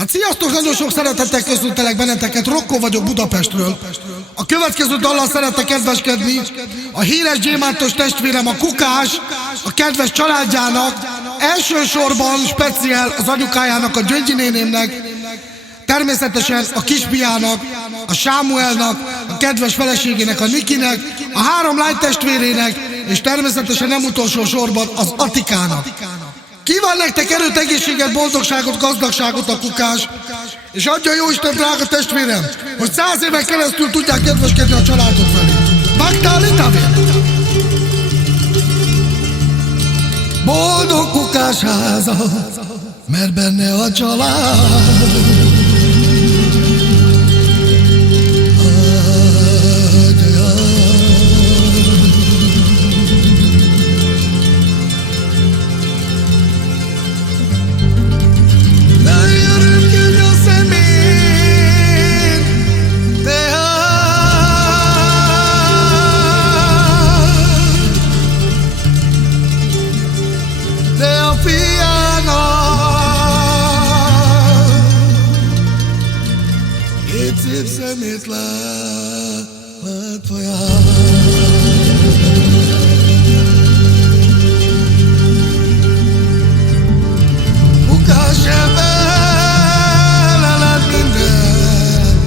Hát sziasztok, nagyon sok szeretettel köszöntelek benneteket, Rocco vagyok Budapestről. A következő dallal szeretek kedveskedni a híres gyémántos testvérem, a Kukás, a kedves családjának, elsősorban speciál az anyukájának, a Gyöngyi nénémnek, természetesen a kisfiának, a Sámuelnak, a kedves feleségének, a Nikinek, a 3 lány testvérének, és természetesen nem utolsó sorban az Atikának. Kíván nektek erőt, egészséget, boldogságot, gazdagságot a Kukás, és adja Jóisten, drága testvérem, hogy 100 éven keresztül tudják kedveskedni a családot felé. Vágtál Itavé? Boldog Kukás háza, mert benne a család. Szép szemét látva jár. Kukás sem vele lett minden,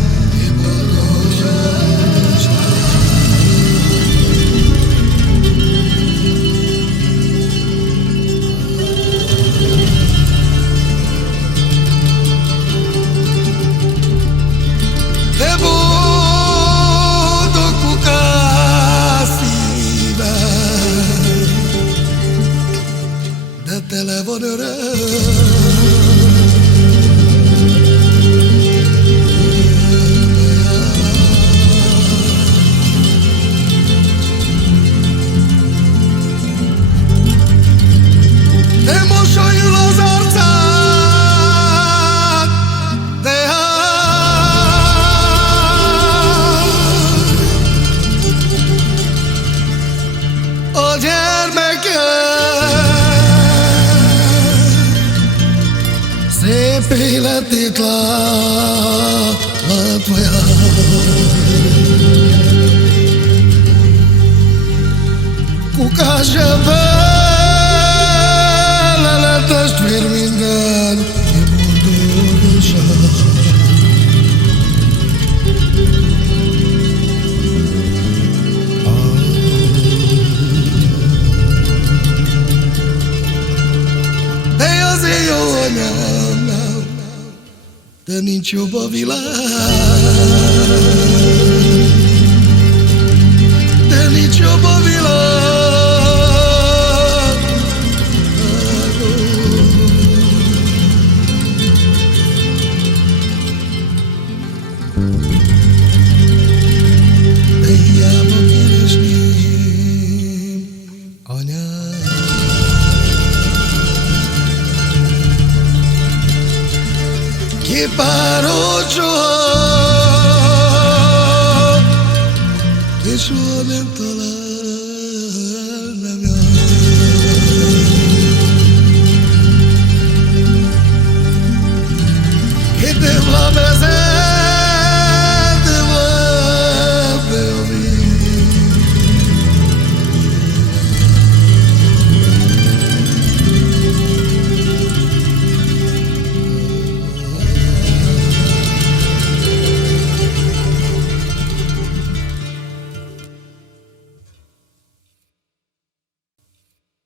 de boldog Kukás szíve, de tele van öröm. De mosolyul az arcán, de a gyermeke szép életét látva jár. Kukás sem vele lett testvér minden boldogság. De azért jó anyám, de nincs jobb a világ. De nincs jobb a világ. De hiába keresném anyám. Kipárolt soha, és soha nem talál, nem jár. Que te la